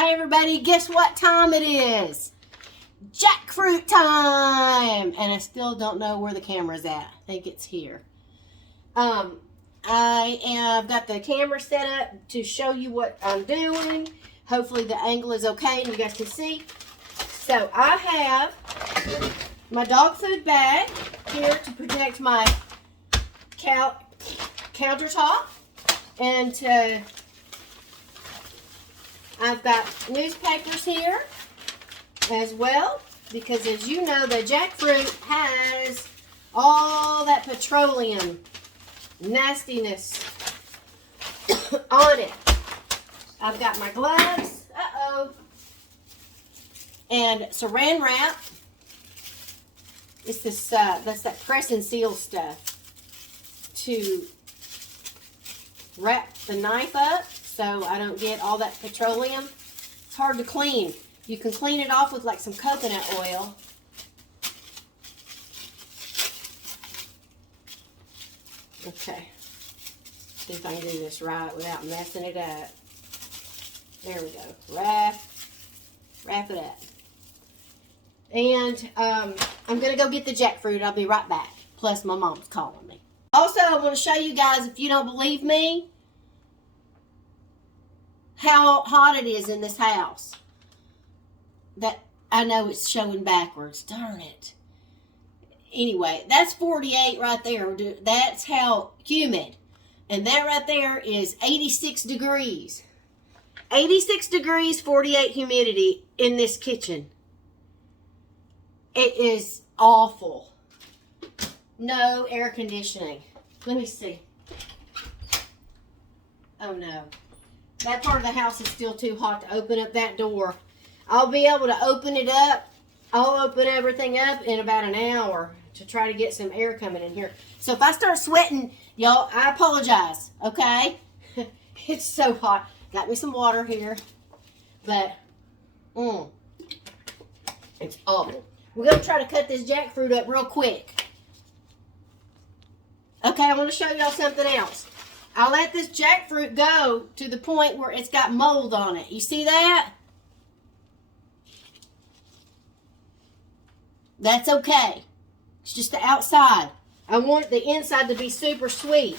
Hey everybody, guess what time it is? Jackfruit time! And I still don't know where the camera's at. I think it's here. I have got the camera set up to show you what I'm doing. Hopefully the angle is okay and you guys can see. So I have my dog food bag here to protect my countertop. And I've got newspapers here as well, because as you know, the jackfruit has all that petroleum nastiness on it. I've got my gloves, and saran wrap. It's this, that's that press and seal stuff to wrap the knife up so I don't get all that petroleum. It's hard to clean. You can clean it off with like some coconut oil. Okay. See if I can do this right without messing it up. There we go. Wrap it up. And I'm going to go get the jackfruit. I'll be right back. Plus my mom's calling me. Also, I want to show you guys, if you don't believe me, how hot it is in this house. That I know it's showing backwards. Darn it. Anyway, that's 48 right there. That's how humid. And that right there is 86 degrees. 86 degrees, 48 humidity in this kitchen. It is awful. No air conditioning. Let me see. Oh no. That part of the house is still too hot to open up that door. I'll be able to open it up. I'll open everything up in about an hour to try to get some air coming in here. So if I start sweating, y'all, I apologize, okay? It's so hot. Got me some water here. But, it's awful. We're going to try to cut this jackfruit up real quick. Okay, I want to show y'all something else. I let this jackfruit go to the point where it's got mold on it. You see that? That's okay. It's just the outside. I want the inside to be super sweet.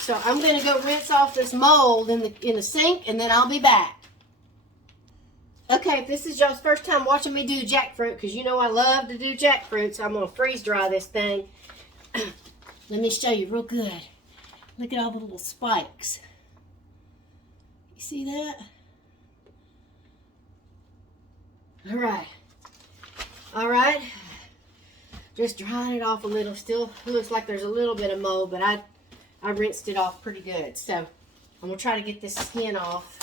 So I'm going to go rinse off this mold in the sink, and then I'll be back. Okay, if this is y'all's first time watching me do jackfruit, because you know I love to do jackfruit, so I'm going to freeze dry this thing. Let me show you real good. Look at all the little spikes. You see that? All right. All right. Just drying it off a little. Still looks like there's a little bit of mold, but I rinsed it off pretty good. So I'm going to try to get this skin off.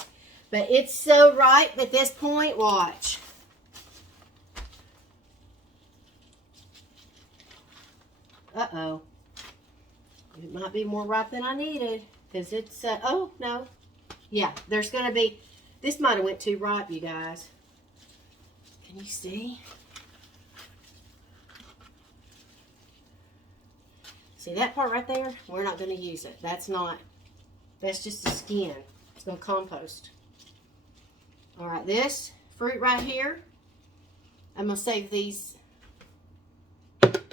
But it's so ripe at this point. Watch. Uh-oh. It might be more ripe than I needed. Because it's, oh, no. Yeah, there's going to be, this might have went too ripe, you guys. Can you see? See that part right there? We're not going to use it. That's just the skin. It's going to compost. All right, this fruit right here, I'm going to save these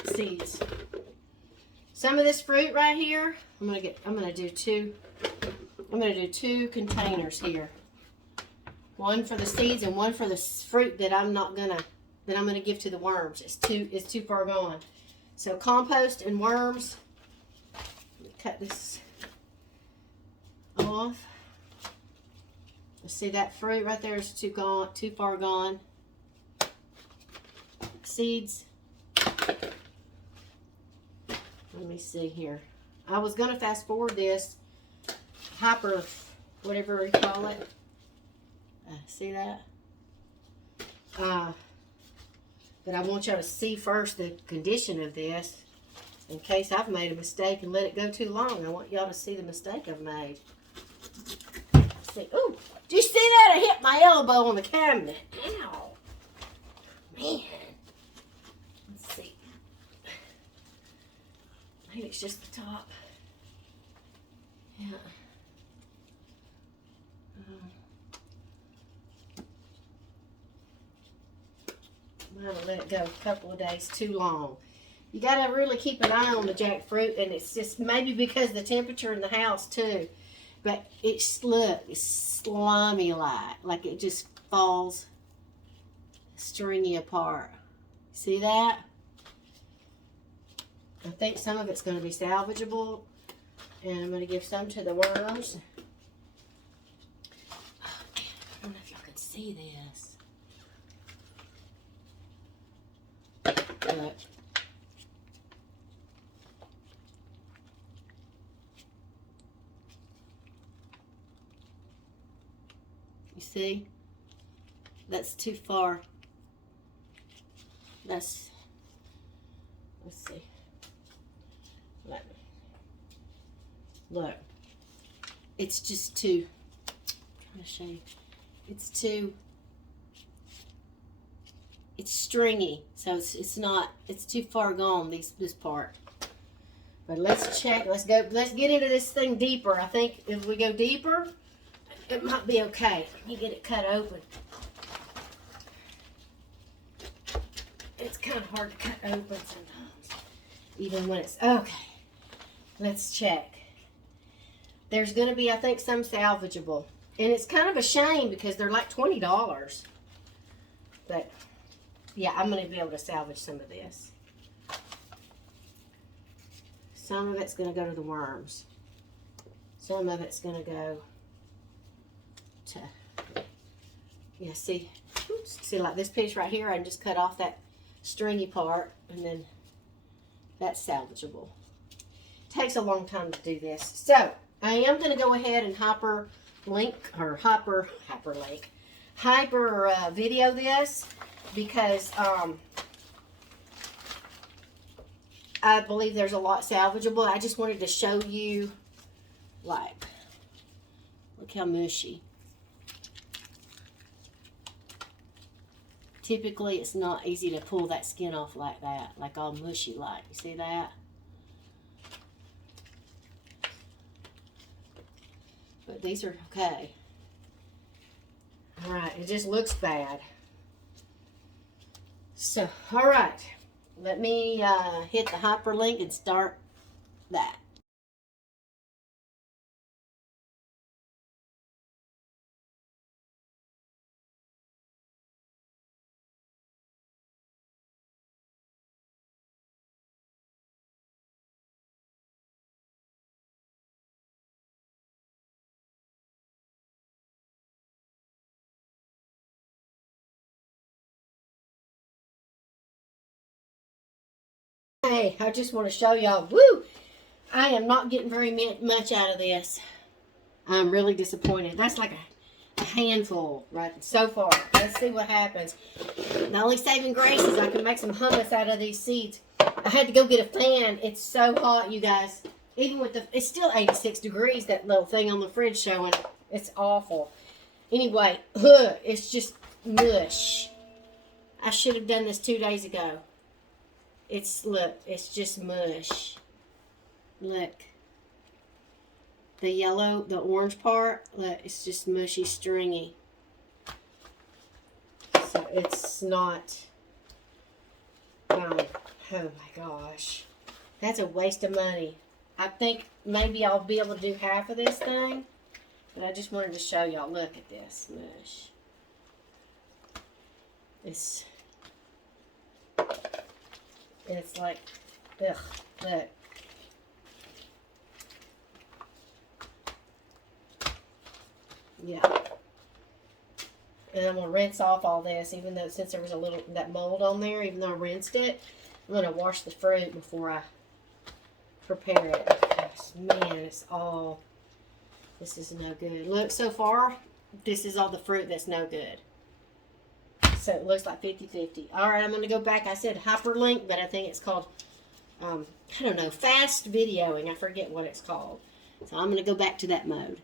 seeds. Some of this fruit right here, I'm going to do two containers here. One for the seeds and one for the fruit that I'm going to give to the worms. It's too far gone. So compost and worms. Let me cut this off. See that fruit right there is too far gone. Seeds. Let me see here. I was going to fast forward this. Whatever you call it. See that? But I want y'all to see first the condition of this. In case I've made a mistake and let it go too long. I want y'all to see the mistake I've made. See. Ooh! Did you see that? I hit my elbow on the cabinet. Ow. Man. Let's see. Maybe it's just the top. Yeah. I'm going to let it go a couple of days too long. You got to really keep an eye on the jackfruit, and it's just maybe because of the temperature in the house too. But it's, look, it's slimy like it just falls stringy apart. See that? I think some of it's going to be salvageable, and I'm going to give some to the worms. Oh, I don't know if y'all can see this. Look. You see? That's too far. Let's see. Look. It's just too, I'm trying to show you. It's stringy. So it's too far gone, this part. But let's check, let's get into this thing deeper. I think if we go deeper, it might be okay. You get it cut open. It's kind of hard to cut open sometimes, even when it's okay. Let's check. There's going to be, I think, some salvageable, and it's kind of a shame because they're like $20. But yeah, I'm going to be able to salvage some of this. Some of it's going to go to the worms. Some of it's going to go to, yeah, see, oops, see, like this piece right here, I can just cut off that stringy part, and then that's salvageable. Takes a long time to do this. So I am going to go ahead and hyper video this, because I believe there's a lot salvageable. I just wanted to show you, like, look how mushy. Typically, it's not easy to pull that skin off like that, like all mushy like. You see that? But these are okay. All right, it just looks bad. So, all right. Let me hit the hyperlink and start that. Hey, I just want to show y'all, woo! I am not getting very much out of this. I'm really disappointed. That's like a handful right so far. Let's see what happens. The only saving grace is I can make some hummus out of these seeds. I had to go get a fan. It's so hot, you guys. Even with it's still 86 degrees, that little thing on the fridge showing. It's awful. Anyway, it's just mush. I should have done this 2 days ago. Look, it's just mush. Look. The yellow, the orange part, look, it's just mushy, stringy. So it's not, oh my gosh. That's a waste of money. I think maybe I'll be able to do half of this thing, but I just wanted to show y'all. Look at this mush. It's like, ugh, look. Yeah. And I'm going to rinse off all this, even though since there was that mold on there, even though I rinsed it, I'm going to wash the fruit before I prepare it. Because, man, this is no good. Look, so far, this is all the fruit that's no good. So it looks like 50-50. All right, I'm going to go back. I said hyperlink, but I think it's called, I don't know, fast videoing. I forget what it's called. So I'm going to go back to that mode.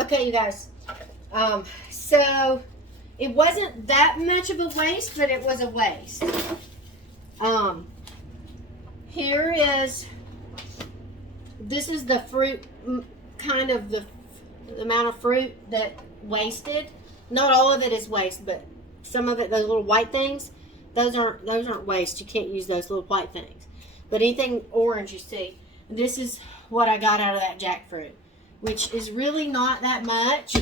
Okay, you guys. So it wasn't that much of a waste, but it was a waste. Here is, this is the fruit, kind of the amount of fruit that wasted. Not all of it is waste, but some of it, those little white things, those aren't waste. You can't use those little white things. But anything orange you see, this is what I got out of that jackfruit, which is really not that much.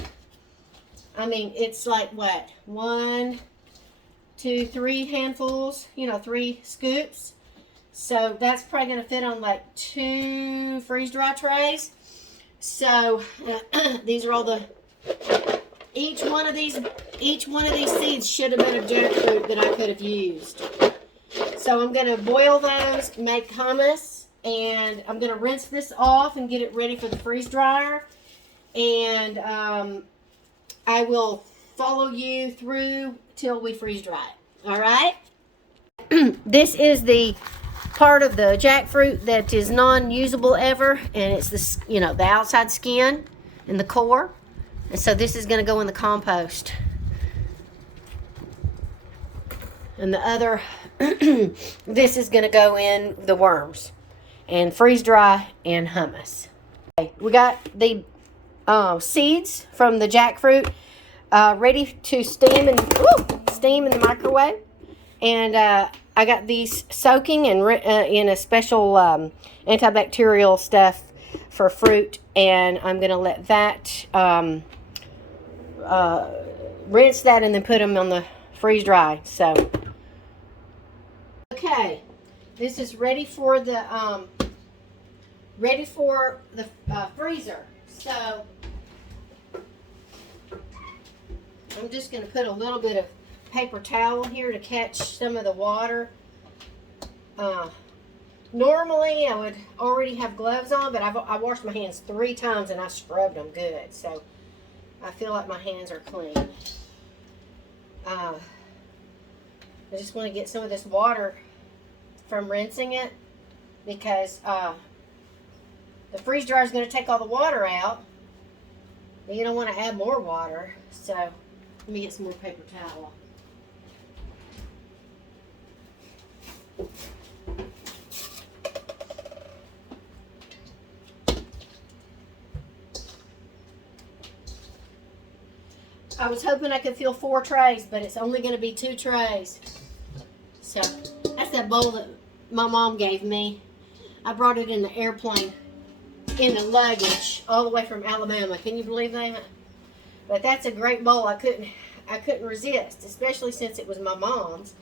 I mean, it's like what? 1, 2, 3 handfuls, 3 scoops. So that's probably going to fit on like 2 freeze-dry trays. So these are all the, each one of these seeds should have been a jackfruit that I could have used. So I'm going to boil those, make hummus, and I'm going to rinse this off and get it ready for the freeze dryer. And I will follow you through till we freeze dry it. All right? This is the part of the jackfruit that is non-usable ever, and it's the, the outside skin and the core. And so this is going to go in the compost. And the other, this is going to go in the worms and freeze dry and hummus. Okay, we got the seeds from the jackfruit ready to steam in the microwave. And I got these soaking and in a special antibacterial stuff for fruit, and I'm going to let that rinse that and then put them on the freeze dry. So okay, this is ready for the freezer. So I'm just going to put a little bit of paper towel here to catch some of the water. Normally I would already have gloves on, but I washed my hands 3 times and I scrubbed them good, so I feel like my hands are clean. I just want to get some of this water from rinsing it, because the freeze dryer is going to take all the water out. You don't want to add more water, so let me get some more paper towel. I was hoping I could fill 4 trays, but it's only going to be 2 trays. So that's that bowl that my mom gave me. I brought it in the airplane, in the luggage, all the way from Alabama. Can you believe that? But that's a great bowl. I couldn't resist, especially since it was my mom's.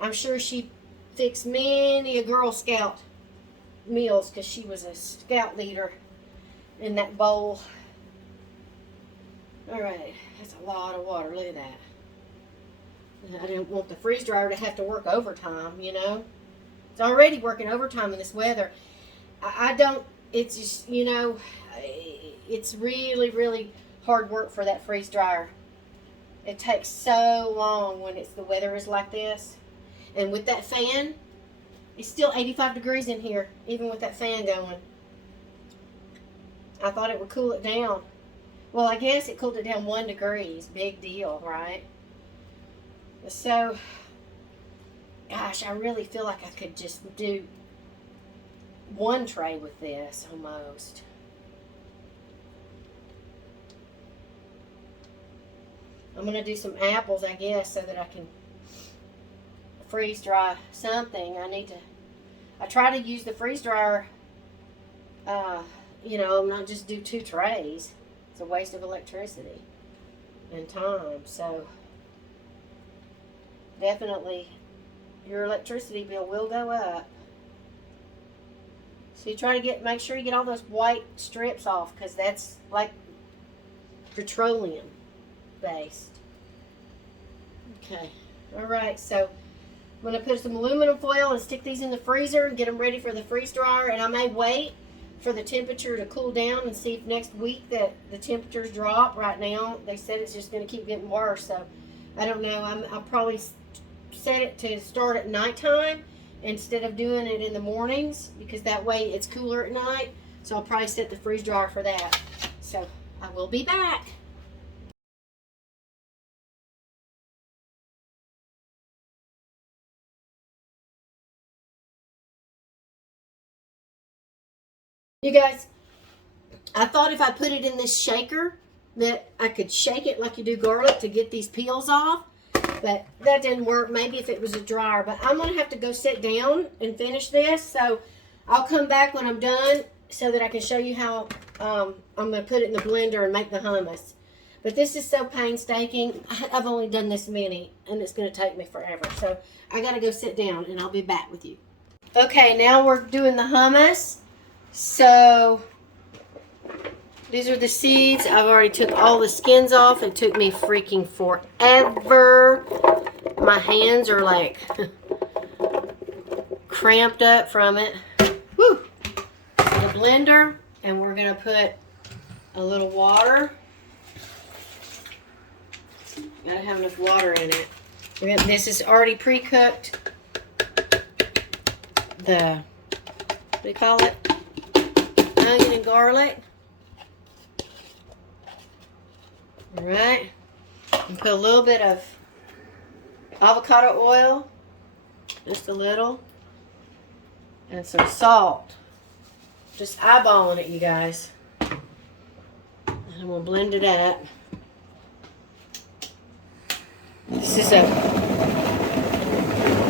I'm sure she fixed many a Girl Scout meals, because she was a scout leader in that bowl. All right, that's a lot of water. Look at that. I didn't want the freeze dryer to have to work overtime, It's already working overtime in this weather. I don't, it's just, it's really, really hard work for that freeze dryer. It takes so long when the weather is like this. And with that fan, it's still 85 degrees in here, even with that fan going. I thought it would cool it down. Well, I guess it cooled it down 1 degree. Big deal, right? So, gosh, I really feel like I could just do 1 tray with this, almost. I'm going to do some apples, I guess, so that I can freeze dry something. I try to use the freeze dryer, not just do 2 trays. It's a waste of electricity and time. So definitely your electricity bill will go up. So you try to make sure you get all those white strips off, because that's like petroleum based. Okay. All right. So I'm going to put some aluminum foil and stick these in the freezer and get them ready for the freeze dryer. And I may wait for the temperature to cool down and see if next week that the temperatures drop. Right now, they said it's just going to keep getting worse. So I don't know. I'll probably set it to start at nighttime instead of doing it in the mornings, because that way it's cooler at night. So I'll probably set the freeze dryer for that. So I will be back. You guys, I thought if I put it in this shaker that I could shake it like you do garlic to get these peels off, but that didn't work. Maybe if it was a dryer, but I'm going to have to go sit down and finish this, so I'll come back when I'm done so that I can show you how I'm going to put it in the blender and make the hummus. But this is so painstaking. I've only done this many, and it's going to take me forever, so I got to go sit down, and I'll be back with you. Okay, now we're doing the hummus. So these are the seeds. I've already took all the skins off. It took me freaking forever. My hands are like cramped up from it. Woo! The blender, and we're gonna put a little water. Gotta have enough water in it. This is already pre-cooked. What do you call it? Onion and garlic. All right. And put a little bit of avocado oil, just a little, and some salt. Just eyeballing it, you guys. And we'll blend it up. This is a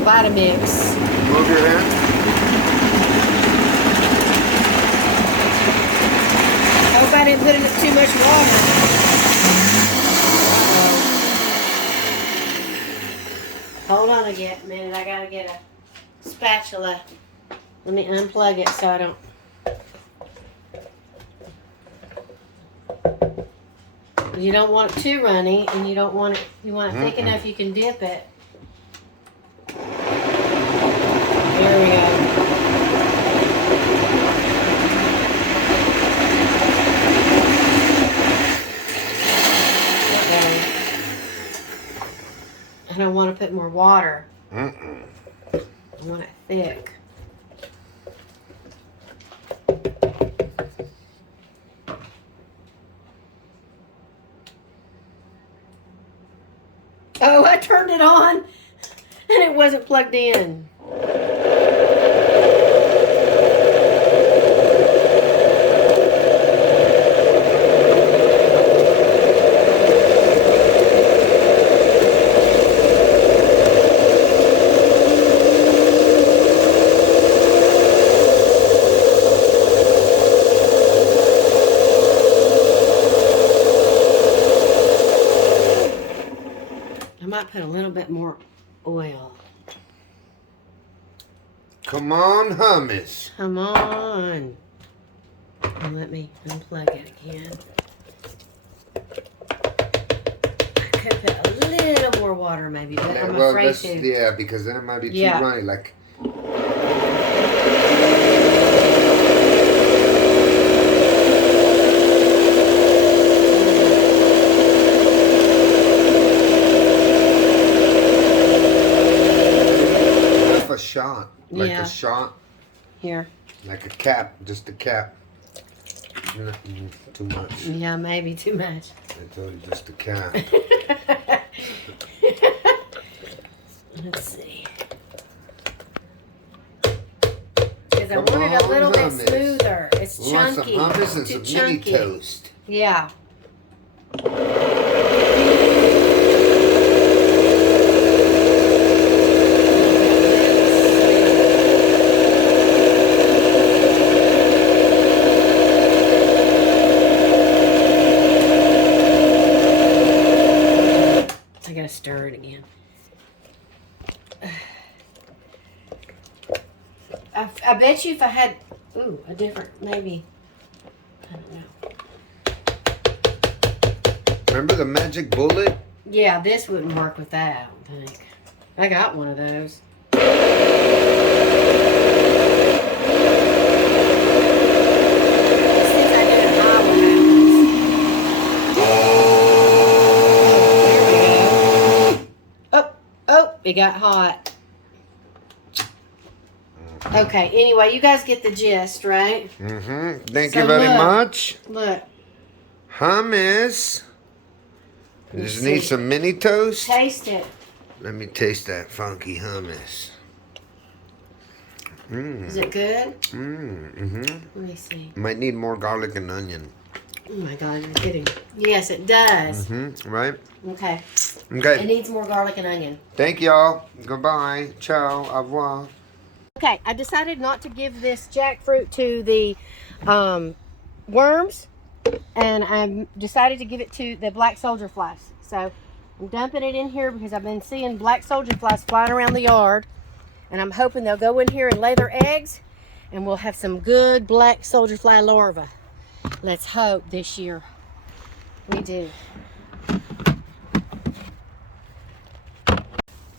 Vitamix. Move your hand. I hope I didn't put in too much water. Hold on a minute. I gotta get a spatula. Let me unplug it so I don't. You don't want it too runny, and you don't want it. You want it thick enough you can dip it. There we go. I don't want to put more water. I want it thick. Oh, I turned it on and it wasn't plugged in. Put a little bit more oil. Come on, hummus. Come on. And let me unplug it again. I could put a little more water maybe, but I'm afraid to. Yeah, because then it might be too runny. Like. Shot, like a shot. Here. Like a cap, just a cap. Too much. Yeah, maybe too much. I told you, just a cap. Let's see. Because I want it a little bit smoother. It's chunky. Want some hummus and some mini toast. Yeah. Stir it again. I bet you if I had a different, maybe, I don't know. Remember the magic bullet? Yeah, this wouldn't work with that, I don't think. I got one of those. It got hot. Okay, anyway, you guys get the gist, right? Thank you very much. Look. Hummus. Just need some mini toast. Taste it. Let me taste that funky hummus. Is it good? Mm-hmm. Let me see. Might need more garlic and onion. Oh my God, you're kidding. Yes, it does. Mm-hmm. Right? Okay. Okay. It needs more garlic and onion. Thank y'all. Goodbye. Ciao. Au revoir. Okay, I decided not to give this jackfruit to the worms, and I decided to give it to the black soldier flies. So I'm dumping it in here because I've been seeing black soldier flies flying around the yard, and I'm hoping they'll go in here and lay their eggs, and we'll have some good black soldier fly larvae. Let's hope this year we do.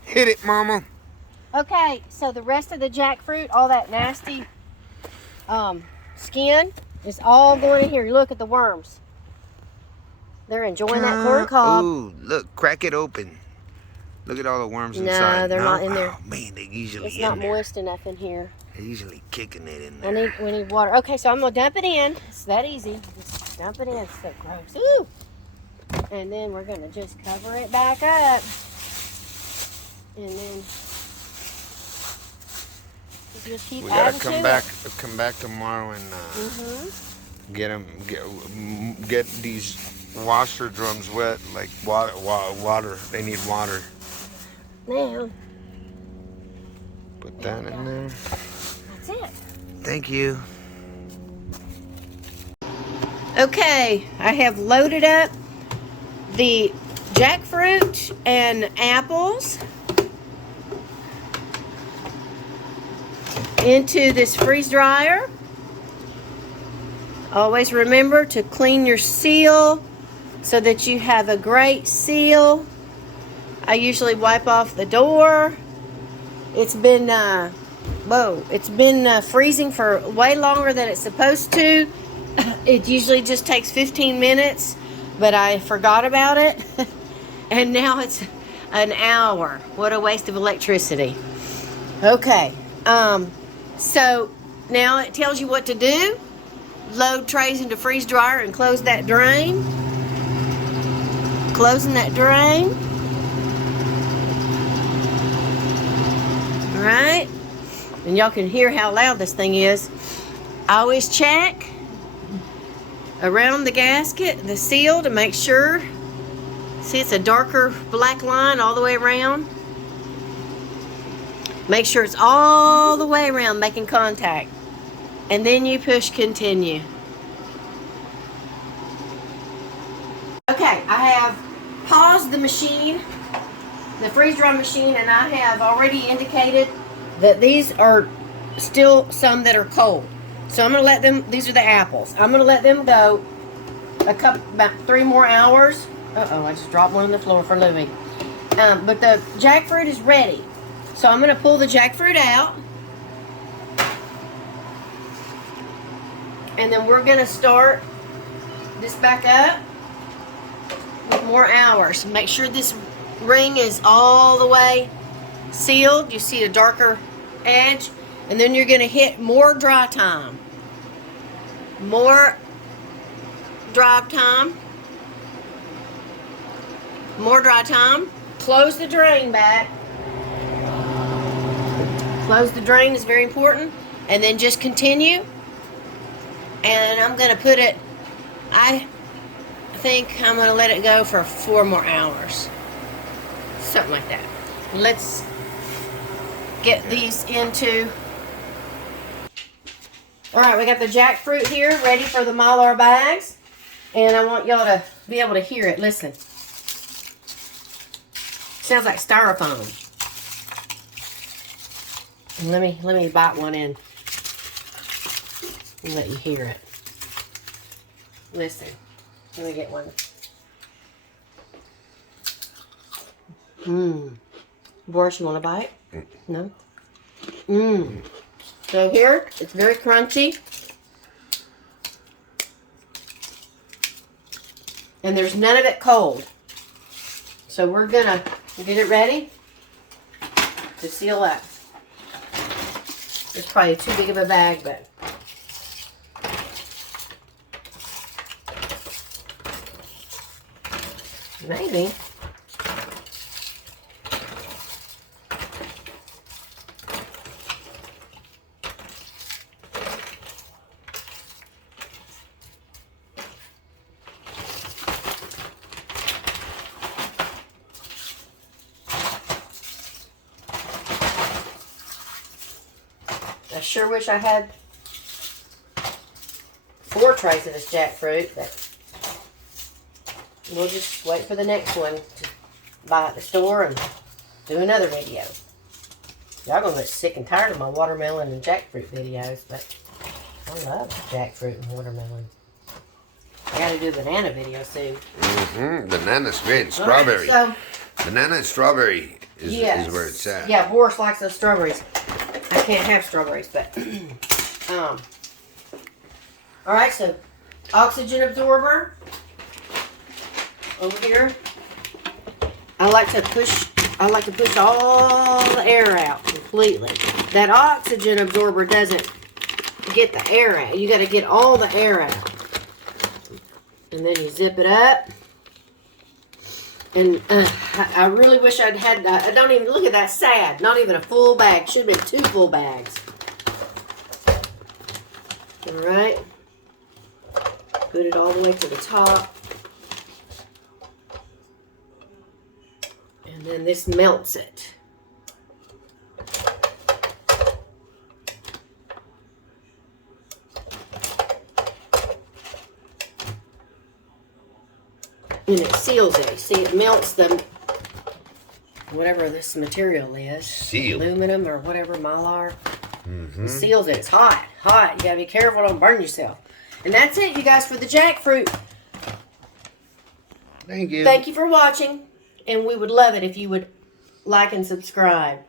Hit it, mama. Okay, so the rest of the jackfruit, all that nasty skin, is all going in here. Look at the worms. They're enjoying that corn cob. Ooh, look, crack it open. Look at all the worms inside. No, they're not in there. Oh, man, they usually It's in not there. moist enough in here. They're usually kicking it in there. We need water. Okay, so I'm gonna dump it in. It's that easy. Just dump it in. It's so gross. Ooh. And then we're gonna just cover it back up. And then just keep We gotta adding come to back. it. Come back tomorrow and get these washer drums wet, like water. They need water. Now, Put that in there. that's it. Thank you. Okay, I have loaded up the jackfruit and apples into this freeze dryer. Always remember to clean your seal so that you have a great seal. I usually wipe off the door. It's been freezing for way longer than it's supposed to. It usually just takes 15 minutes, but I forgot about it. And now it's an hour. What a waste of electricity. Okay, so now it tells you what to do. Load trays into freeze dryer and close that drain. Closing that drain. All right, and y'all can hear how loud this thing is. I always check around the gasket, the seal, to make sure. See, it's a darker black line all the way around. Make sure it's all the way around making contact. And then you push continue. Okay, I have paused the machine, the freeze dry machine, and I have already indicated that these are still some that are cold. So I'm going to let them, these are the apples. I'm going to let them go about 3 more hours. Uh-oh, I just dropped one on the floor for Louie. But the jackfruit is ready. So I'm going to pull the jackfruit out. And then we're going to start this back up with more hours. Make sure this ring is all the way sealed. You see a darker edge. And then you're going to hit more dry time. More dry time. More dry time. Close the drain back. Close the drain is very important. And then just continue. And I'm going to put it, I think I'm going to let it go for 4 more hours. Something like that. Let's get these into. Alright, we got the jackfruit here ready for the Mylar bags. And I want y'all to be able to hear it. Listen. Sounds like styrofoam. And let me bite one in. And let you hear it. Listen. Let me get one. Boris, you want a bite? No? So here, it's very crunchy. And there's none of it cold. So we're gonna get it ready to seal up. It's probably too big of a bag, but Maybe. I sure wish I had 4 trays of this jackfruit, but we'll just wait for the next one to buy at the store and do another video. Y'all gonna get sick and tired of my watermelon and jackfruit videos, but I love jackfruit and watermelon. I gotta do a banana video soon. Banana's great. And strawberry. Right, so, banana and strawberry is where it's at. Yeah, Boris likes those strawberries. I can't have strawberries, but all right, so oxygen absorber over here. I like to push all the air out completely. That oxygen absorber doesn't get the air out. You got to get all the air out. And then you zip it up. And I really wish I'd had, I don't even, look at that, sad. Not even a full bag. Should have been 2 full bags. Alright. Put it all the way to the top. And then this melts it. And it seals it. See, it melts the, whatever this material is. Seal. Aluminum or whatever, mylar. It seals it. It's hot. Hot. You gotta be careful, don't burn yourself. And that's it, you guys, for the jackfruit. Thank you. Thank you for watching. And we would love it if you would like and subscribe.